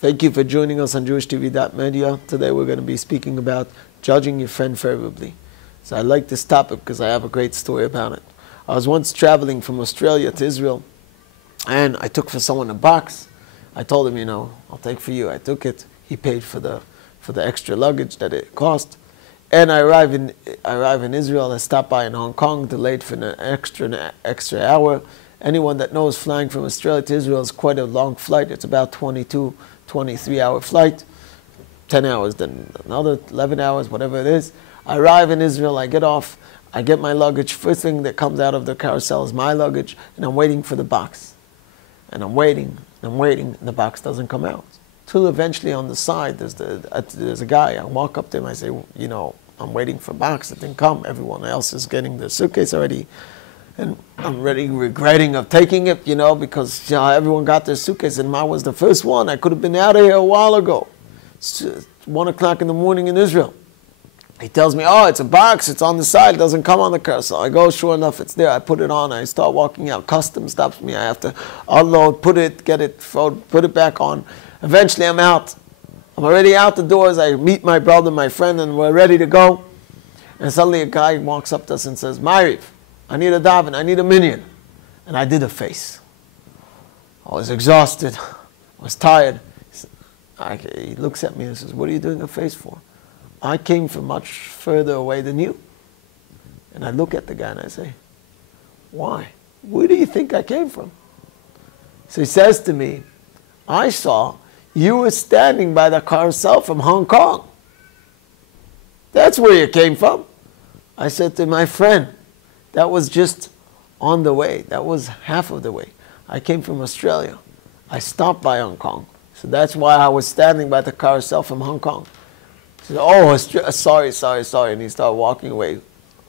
Thank you for joining us on JewishTV.media. Today we're going to be speaking about judging your friend favorably. So I like this topic because I have a great story about it. I was once traveling from Australia to Israel, and I took for someone a box. I told him, you know, I'll take for you. I took it. He paid for the extra luggage that it cost. And I arrive in Israel. I stop by in Hong Kong, delayed for an extra hour. Anyone that knows flying from Australia to Israel is quite a long flight. It's about 23-hour flight, 10 hours, then another 11 hours, whatever it is. I arrive in Israel, I get off, I get my luggage. First thing that comes out of the carousel is my luggage, and I'm waiting for the box. And I'm waiting, and the box doesn't come out. Till eventually on the side, there's a guy. I walk up to him, I say, you know, I'm waiting for a box, it didn't come. Everyone else is getting their suitcase already. And I'm really regretting of taking it, you know, because everyone got their suitcase and mine was the first one. I could have been out of here a while ago. It's 1 o'clock in the morning in Israel. He tells me, oh, it's a box, it's on the side, it doesn't come on the carousel. I go, sure enough, it's there. I put it on, I start walking out. Customs stops me, I have to unload, put it back on. Eventually I'm out. I'm already out the doors. I meet my brother, my friend, and we're ready to go. And suddenly a guy walks up to us and says, Mariv, I need a daven, I need a minyan. And I did a face. I was exhausted, I was tired. He looks at me and says, what are you doing a face for? I came from much further away than you. And I look at the guy and I say, why? Where do you think I came from? So he says to me, I saw you were standing by the carousel from Hong Kong. That's where you came from. I said to my friend, that was just on the way. That was half of the way. I came from Australia. I stopped by Hong Kong. So that's why I was standing by the carousel from Hong Kong. He said, oh, sorry. And he started walking away.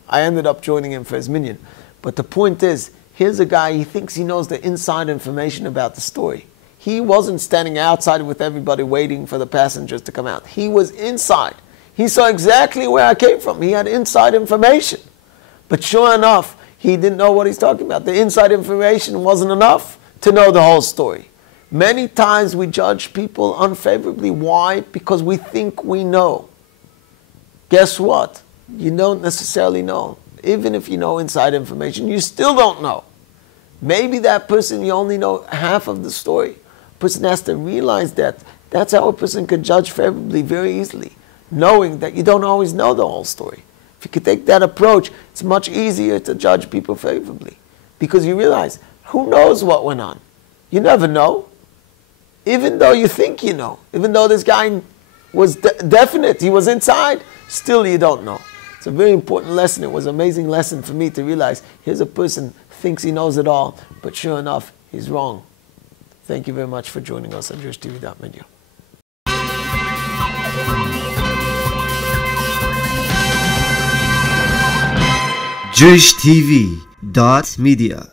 I ended up joining him for his minyan. But the point is, here's a guy, he thinks he knows the inside information about the story. He wasn't standing outside with everybody waiting for the passengers to come out. He was inside. He saw exactly where I came from. He had inside information. But sure enough, he didn't know what he's talking about. The inside information wasn't enough to know the whole story. Many times we judge people unfavorably. Why? Because we think we know. Guess what? You don't necessarily know. Even if you know inside information, you still don't know. Maybe that person, you only know half of the story. A person has to realize that. That's how a person can judge favorably very easily, knowing that you don't always know the whole story. If you could take that approach, it's much easier to judge people favorably. Because you realize, who knows what went on? You never know. Even though you think you know. Even though this guy was definite, he was inside, still you don't know. It's a very important lesson. It was an amazing lesson for me to realize, here's a person thinks he knows it all, but sure enough, he's wrong. Thank you very much for joining us on JewishTV.media. JewishTV.media